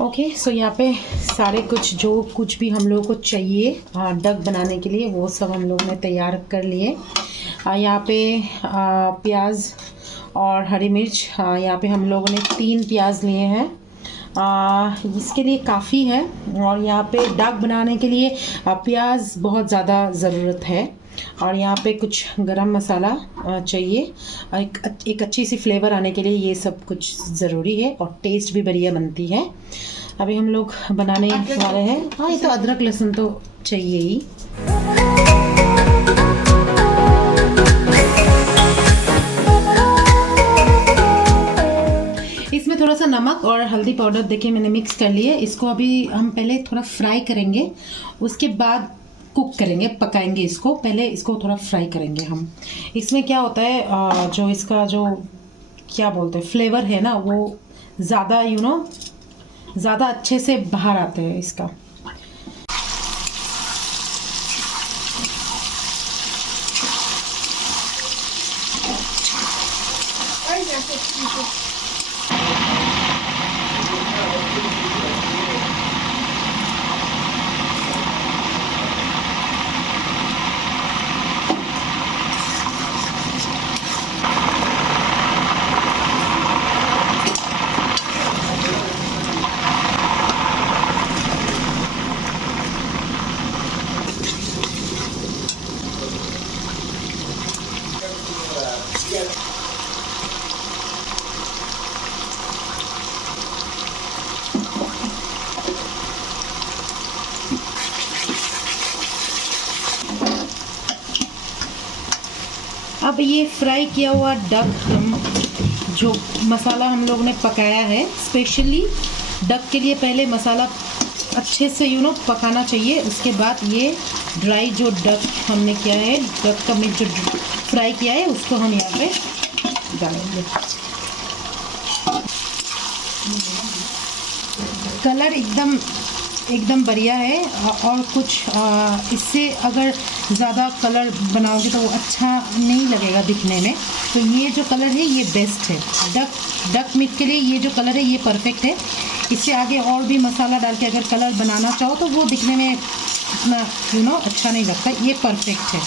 Okay, सो यहाँ पे सारे कुछ जो कुछ भी हम लोगों को चाहिए डक बनाने के लिए वो सब हम लोगों ने तैयार कर लिए। यहाँ पे प्याज और हरी मिर्च, यहाँ पे हम लोगों ने 3 प्याज लिए हैं, इसके लिए काफ़ी है। और यहाँ पे डक बनाने के लिए प्याज बहुत ज़्यादा ज़रूरत है। और यहाँ पे कुछ गरम मसाला चाहिए, एक अच्छी सी फ्लेवर आने के लिए ये सब कुछ ज़रूरी है और टेस्ट भी बढ़िया बनती है। अभी हम लोग बनाने वाले हैं। हाँ, ये तो अदरक लहसुन तो चाहिए ही। इसमें थोड़ा सा नमक और हल्दी पाउडर देखिए मैंने मिक्स कर लिए। इसको अभी हम पहले थोड़ा फ्राई करेंगे, उसके बाद कुक करेंगे, पकाएंगे इसको। पहले इसको थोड़ा फ्राई करेंगे हम। इसमें क्या होता है, जो इसका जो क्या बोलते हैं फ्लेवर है ना, वो ज़्यादा ज़्यादा अच्छे से बाहर आते हैं इसका। अब ये फ्राई किया हुआ डक, हम जो मसाला हम लोग ने पकाया है स्पेशली डक के लिए, पहले मसाला अच्छे से पकाना चाहिए। उसके बाद ये ड्राई जो डक हमने किया है, डक का मीट जो फ्राई किया है, उसको हम यहाँ पे डालेंगे। कलर एकदम बढ़िया है। और कुछ इससे अगर ज़्यादा कलर बनाओगे तो वो अच्छा नहीं लगेगा दिखने में। तो ये जो कलर है ये बेस्ट है डक मीट के लिए। ये जो कलर है ये परफेक्ट है। इससे आगे और भी मसाला डाल के अगर कलर बनाना चाहो तो वो दिखने में इतना अच्छा नहीं लगता। ये परफेक्ट है।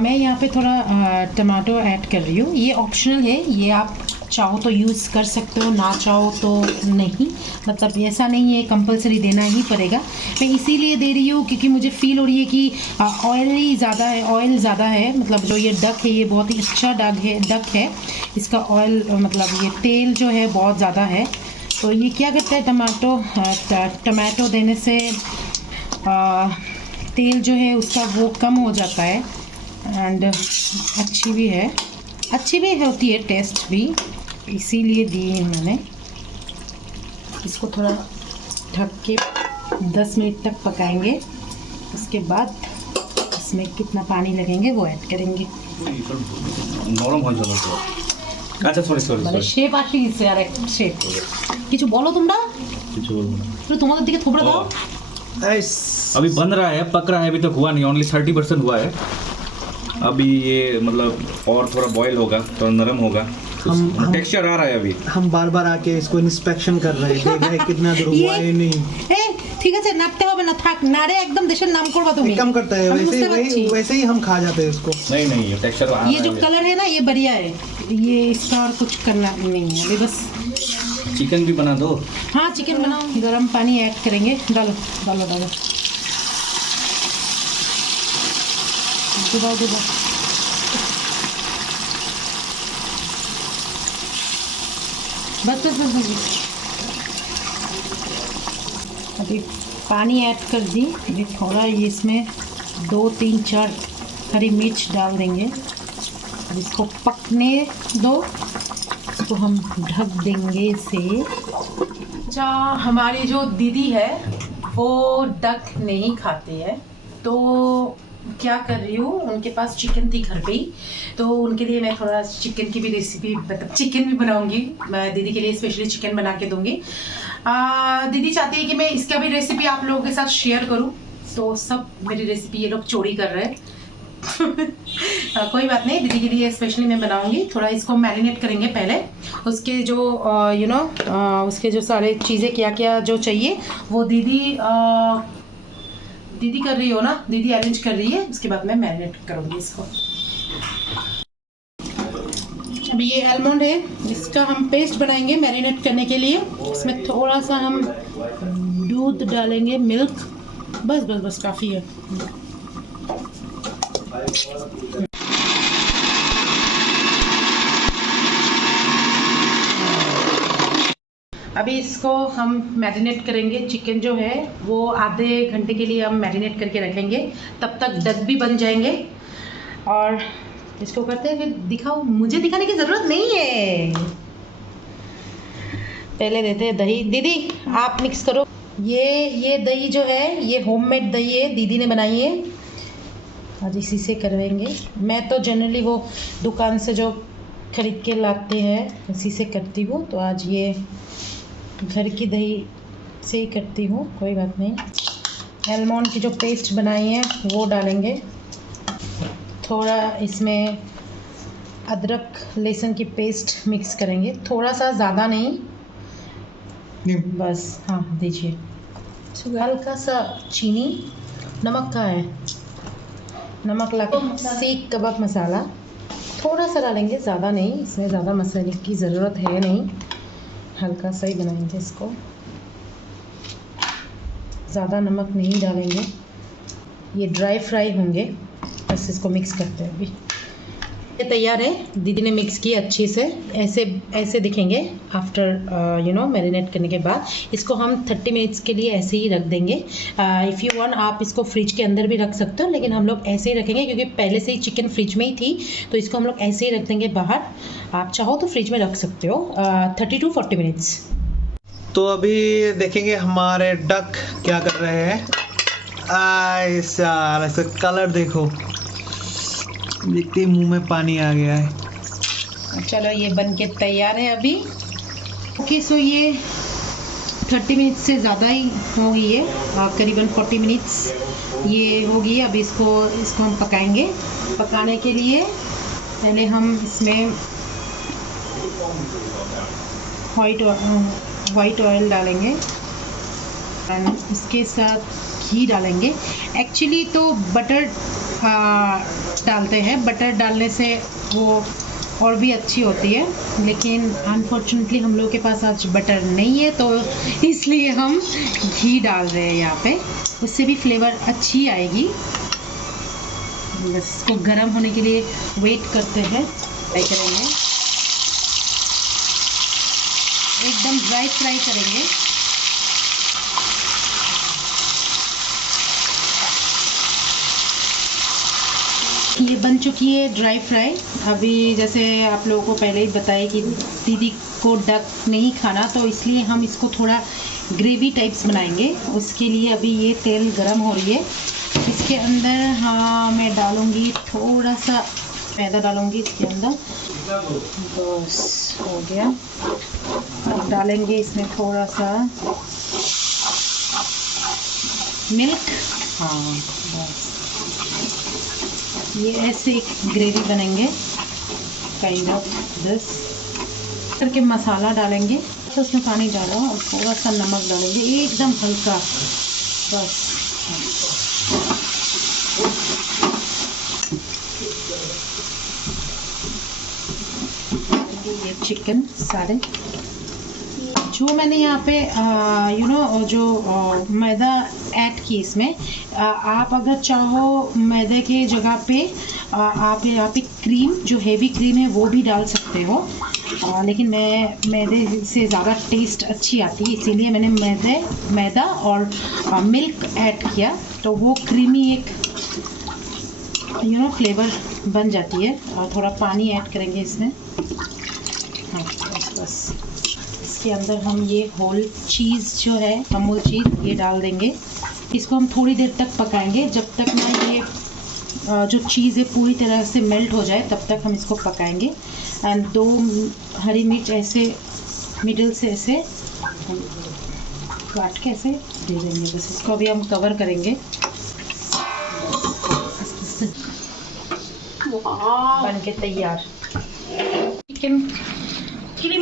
मैं यहाँ पे थोड़ा टमाटो ऐड कर रही हूँ। ये ऑप्शनल है, ये आप चाहो तो यूज़ कर सकते हो, ना चाहो तो नहीं। मतलब ऐसा नहीं है कंपलसरी देना ही पड़ेगा। मैं इसीलिए दे रही हूँ क्योंकि मुझे फील हो रही है कि ऑयल ज़्यादा है। मतलब जो ये डक है ये बहुत ही अच्छा डक है। इसका ऑयल मतलब ये तेल जो है बहुत ज़्यादा है। तो ये क्या करता है, टमाटो देने से तेल जो है उसका वो कम हो जाता है। एंड अच्छी भी होती है टेस्ट भी, इसीलिए दी है मैंने। इसको थोड़ा ढक के 10 मिनट तक पकाएंगे। उसके बाद इसमें कितना पानी लगेंगे वो ऐड करेंगे। নরম হয় চলো তো। আচ্ছা সরি মানে শেপ আসে গেছে আর এক শেপ। কিছু বলো তোমরা? কিছু বলবো না। তো তোমাদের দিকে থোবড়া দাও। अभी बन रहा है, पक रहा है, अभी तक हुआ नहीं, ओनली 30% हुआ है। अभी ये मतलब और थोड़ा बॉईल होगा, थोड़ा नरम होगा, टेक्सचर आ रहा है। अभी हम बार बार आके इसको इंस्पेक्शन कर रहे हैं, देख रहे हैं कितना दूर हुआ है नहीं। ঠিক আছে, নাড়তে হবে না, থাক। নাড়ে একদম দেশের নাম করবা তুমি। कम करता है वैसे ही हम खा जाते हैं इसको। नहीं ये टेक्सचर आ रहा है। ये जो कलर है ना ये बढ़िया है। ये इसका और कुछ करना नहीं है अभी, बस चिकन भी बना दो। हाँ चिकन बनाओ। गरम पानी ऐड करेंगे। डालो डालो डालो, डुबाओ। बस। अभी पानी ऐड कर दी। अभी थोड़ा ये इसमें 2 3 4 हरी मिर्च डाल देंगे। अब इसको पकने दो, इसको हम ढक देंगे इसे। अच्छा, हमारी जो दीदी है वो डक नहीं खाती है, तो क्या कर रही हूँ, उनके पास चिकन थी घर पे ही, तो उनके लिए मैं थोड़ा चिकन की भी रेसिपी, मतलब चिकन भी बनाऊंगी। मैं दीदी के लिए स्पेशली चिकन बना के दूंगी। दीदी चाहती है कि मैं इसका भी रेसिपी आप लोगों के साथ शेयर करूँ, तो सब मेरी रेसिपी ये लोग चोरी कर रहे हैं। कोई बात नहीं, दीदी के लिए स्पेशली मैं बनाऊंगी। थोड़ा इसको मैरिनेट करेंगे पहले, उसके जो उसके जो सारे चीज़ें क्या क्या जो चाहिए वो दीदी कर रही हो ना, दीदी अरेंज कर रही है। उसके बाद मैं मैरिनेट करूँगी इसको। अभी ये आलमंड है, इसका हम पेस्ट बनाएंगे मैरिनेट करने के लिए। इसमें थोड़ा सा हम दूध डालेंगे, मिल्क, बस बस बस काफ़ी है। अभी इसको हम मैरिनेट करेंगे। चिकन जो है वो आधे घंटे के लिए हम मैरिनेट करके रखेंगे, तब तक डक भी बन जाएंगे। और इसको करते हैं, फिर दिखाओ, मुझे दिखाने की ज़रूरत नहीं है। पहले देते हैं दही। दीदी आप मिक्स करो। ये दही जो है ये होममेड दही है, दीदी ने बनाई है। आज इसी से करवाएंगे। मैं तो जनरली वो दुकान से जो खरीद के लाते हैं उसी से करती हूँ, तो आज ये घर की दही से ही करती हूँ। कोई बात नहीं। आलमंड की जो पेस्ट बनाई है वो डालेंगे। थोड़ा इसमें अदरक लहसुन की पेस्ट मिक्स करेंगे, थोड़ा सा, ज़्यादा नहीं, बस। हाँ दीजिए। हल्का सा चीनी, नमक का है, नमक लगा, सीख कबाब मसाला थोड़ा सा डालेंगे, ज़्यादा नहीं, इसमें ज़्यादा मसाले की ज़रूरत है नहीं, हल्का सा ही बनाएंगे इसको, ज़्यादा नमक नहीं डालेंगे। ये ड्राई फ्राई होंगे, बस इसको मिक्स करते हैं। अभी ये तैयार है, दीदी ने मिक्स किया अच्छे से। ऐसे दिखेंगे आफ्टर मैरिनेट करने के बाद। इसको हम 30 मिनट्स के लिए ऐसे ही रख देंगे। इफ़ यू वांट आप इसको फ्रिज के अंदर भी रख सकते हो, लेकिन हम लोग ऐसे ही रखेंगे क्योंकि पहले से ही चिकन फ्रिज में ही थी, तो इसको हम लोग ऐसे ही रख देंगे बाहर। आप चाहो तो फ्रिज में रख सकते हो 30 to 40 मिनट्स। तो अभी देखेंगे हमारे डक क्या कर रहे हैं। ऐसा कलर देखो, देखते ही मुंह में पानी आ गया है। चलो ये बन के तैयार है अभी। ओके, सो ये 30 मिनट से ज़्यादा ही हो गई है, करीबन 40 मिनट्स ये हो गई है। अभी इसको हम पकाएंगे। पकाने के लिए पहले हम इसमें वाइट ऑयल डालेंगे और इसके साथ घी डालेंगे। एक्चुअली तो बटर डालते हैं, बटर डालने से वो और भी अच्छी होती है, लेकिन अनफॉर्चुनेटली हम लोग के पास आज बटर नहीं है, तो इसलिए हम घी डाल रहे हैं यहाँ पे। उससे भी फ्लेवर अच्छी आएगी। बस इसको गर्म होने के लिए वेट करते हैं, फ्राई करेंगे, एकदम ड्राई फ्राई करेंगे। ये बन चुकी है ड्राई फ्राई। अभी जैसे आप लोगों को पहले ही बताया कि दीदी को डक नहीं खाना, तो इसलिए हम इसको थोड़ा ग्रेवी टाइप्स बनाएंगे। उसके लिए अभी ये तेल गरम हो रही है। इसके अंदर मैं डालूँगी थोड़ा सा मैदा, डालूँगी इसके अंदर, बस हो गया। अब डालेंगे इसमें थोड़ा सा मिल्क। हाँ बस, ये ऐसे एक ग्रेवी बनेंगे काइंड ऑफ दिस करके। मसाला डालेंगे, तो उसमें पानी डाला और थोड़ा सा नमक डालेंगे, एकदम हल्का, बस। ये चिकन सारे जो मैंने यहाँ पे जो मैदा ऐड की इसमें, आप अगर चाहो मैदे के जगह पे आप यहाँ पे क्रीम, जो हेवी क्रीम है वो भी डाल सकते हो, लेकिन मैं मैदे से ज़्यादा टेस्ट अच्छी आती है, इसीलिए मैंने मैदा और मिल्क ऐड किया, तो वो क्रीमी एक फ्लेवर बन जाती है। और थोड़ा पानी ऐड करेंगे इसमें। हाँ बस इसके अंदर हम ये होल चीज़ जो है, अमूल चीज़, ये डाल देंगे। इसको हम थोड़ी देर तक पकाएंगे, जब तक ना ये जो चीज़ है पूरी तरह से मेल्ट हो जाए, तब तक हम इसको पकाएंगे। एंड 2 हरी मिर्च ऐसे मिडिल से ऐसे काट के ऐसे दे देंगे। बस इसको अभी हम कवर करेंगे। बन के तैयार। चिकन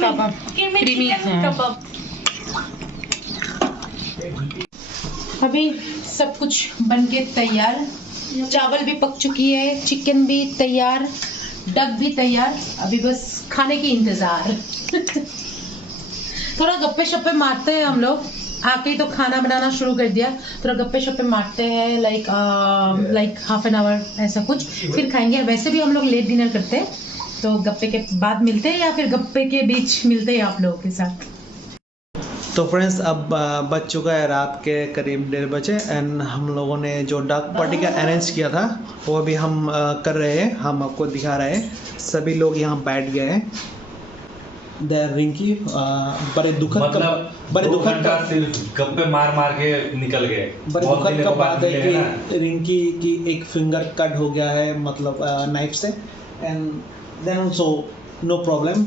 कबाब, क्रीमी कबाब। अभी सब कुछ बन के तैयार, चावल भी पक चुकी है, चिकन भी तैयार, डक भी तैयार, अभी बस खाने की इंतजार। थोड़ा गप्पे शप्पे मारते हैं हम लोग, आके ही तो खाना बनाना शुरू कर दिया, थोड़ा गप्पे शप्पे मारते हैं लाइक हाफ एन आवर ऐसा कुछ, फिर खाएंगे। वैसे भी हम लोग लेट डिनर करते हैं, तो गप्पे के बाद मिलते हैं या फिर गप्पे के बीच मिलते हैं आप लोगों के साथ। तो फ्रेंड्स अब बज चुका है रात के करीब 1:30 बजे एंड हम लोगों ने जो डक पार्टी का अरेंज किया था वो अभी हम कर रहे हैं, हम आपको दिखा रहे हैं। सभी लोग यहाँ बैठ गए हैं। रिंकी बड़े दुखद का सिर्फ गप्पे मार के निकल गए। बड़े दुखद का बात है कि रिंकी की एक फिंगर कट हो गया है, मतलब नाइफ से, and then also no problem.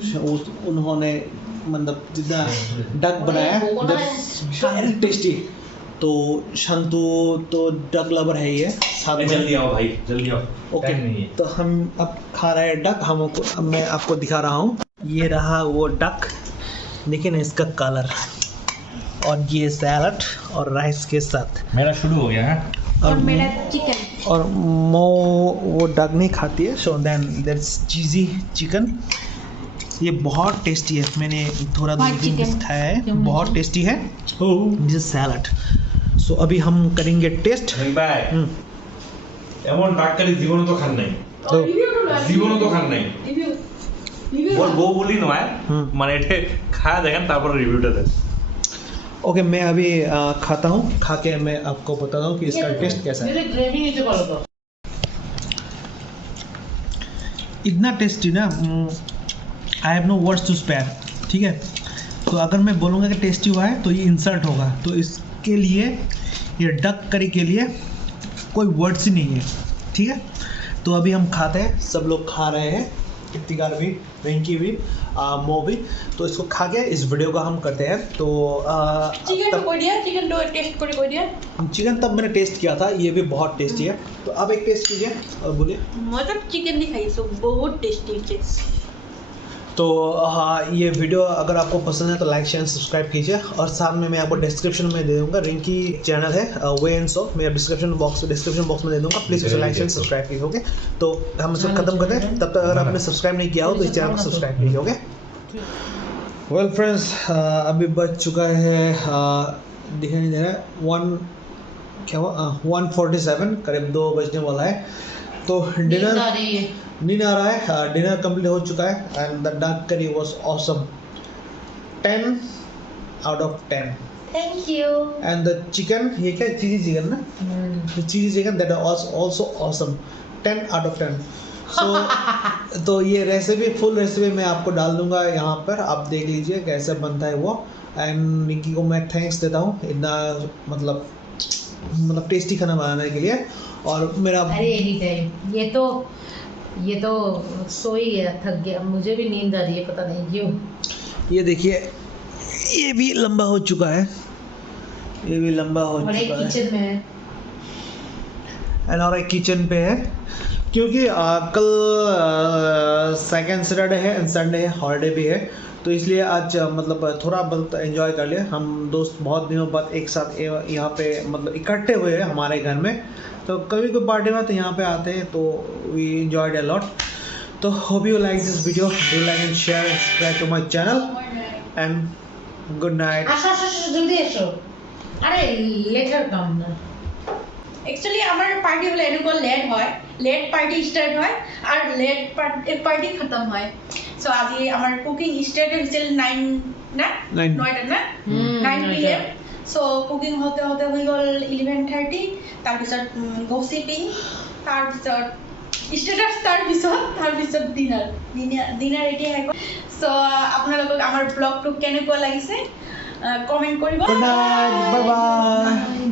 उन्होंने मतलब जितना डक बनाया वेरी टेस्टी। तो शंतु तो डक लवर है ही है, साथ में जल्दी आओ भाई, जल्दी आओ। ओके तो हम अब खा रहे हैं डक। अब मैं आपको दिखा रहा हूँ, ये रहा वो डक, देखिए ना इसका कलर, और ये सैलड और राइस के साथ। मेरा शुरू हो गया है और मेरा चिकन। और वो डक नहीं खाती है, so then that's cheesy chicken. ये बहुत टेस्टी है, मैंने थोड़ा 2-3 पीस खाया है, बहुत टेस्टी है। This is salad. सो अभी हम करेंगे टेस्ट। এমন ডাক্তারি জীবনে তো খান নাই, জীবনে তো খান নাই। ওর বউ বলি নয়, মানে এটা খায়া দেখেন তারপর রিভিউটা দেন। ओके मैं अभी खाता हूँ, खा के मैं आपको बताता हूँ कि इसका टेस्ट कैसा है। ग्रेवी नीचे कर दो। इतना टेस्टी ना, I have no words to spare. ठीक है, तो अगर मैं बोलूँगा कि टेस्टी हुआ है तो ये इंसल्ट होगा, तो इसके लिए ये डक करी के लिए कोई वर्ड्स ही नहीं है। ठीक है, तो अभी हम खाते हैं, सब लोग खा रहे हैं, इफ्तिकार भी, रिंकी भी, मो भी। तो इसको खा के इस वीडियो का हम करते हैं। तो चिकन तब मैंने टेस्ट किया था, ये भी बहुत टेस्टी है। तो आप एक टेस्ट कीजिए और बोलिए। मतलब चिकन नहीं खाई, सो बहुत टेस्टी चीज। तो हाँ, ये वीडियो अगर आपको पसंद है तो लाइक शेयर सब्सक्राइब कीजिए, और साथ में मैं आपको डिस्क्रिप्शन में दे दूंगा, रिंकी चैनल है वे एंड सो, मैं डिस्क्रिप्शन बॉक्स में दे दूंगा, प्लीज़ उसे लाइक शेयर सब्सक्राइब कीजिए। ओके, तो हम इसको खत्म करते हैं, तब तक अगर आपने सब्सक्राइब नहीं किया हो तो इस चैनल को सब्सक्राइब कीजिए। ओके वेल फ्रेंड्स, अभी बज चुका है, दिखाई नहीं दे रहा है, 1:47, करीब 2 बजने वाला है। तो डिनर नींद आ रहा है, डिनर कंप्लीट हो चुका है and the duck curry was awesome, 10 out of 10। Thank you. And the chicken, ये क्या चीज़ी चिकन ना, cheesy chicken that was also awesome, 10 out of 10। So तो ये रेसिपी, फुल रेसिपी मैं आपको डाल दूंगा यहाँ पर, आप देख लीजिए कैसे बनता है वो। एंड निकी को मैं थैंक्स देता हूँ इतना मतलब टेस्टी खाना बनाने के लिए। और मेरा ये तो सो ही गया, थक गया, मुझे भी नींद आ रही है, पता नहीं क्यों। ये देखिए, ये भी लंबा हो चुका है, ये भी लंबा हो चुका है, किचन में है एंड और एक किचन पे है, क्योंकि कल सेकंड सैटरडे है एंड संडे है, हॉलीडे भी है, तो इसलिए आज मतलब थोड़ा बहुत एंजॉय कर लिया। हम दोस्त बहुत दिनों बाद एक साथ यहाँ पे मतलब इकट्ठे हुए हैं हमारे घर में, तो कभी कोई पार्टी में तो यहाँ पे आते हैं, तो वी एंजॉयड अ लॉट। तो hope you like this video, do like and share, subscribe to my channel and good night. जल्दी एसो, अरे लेटर कम ना। एक्चुअली আমার পার্টি হলে এনেকুৱা লেট হয়, লেট পার্টি স্টার্ট হয় আর লেট পার্টি খতম হয়। সো আজি আমার কুকিং স্টার্ট হয়েছিল 9 না 9টা না 9 PM। সো কুকিং হতে হতে হৈ গ'ল 11:30, তাৰপিছত গসিপিং, তাৰপিছত স্টেটাস, তাৰপিছত ডিনাৰ এতিয়া হৈ গ'ল। সো আপোনালোকক আমাৰ ব্লগটো কেনেকুৱা লাগিছে কমেন্ট কৰিব। Good night, bye bye.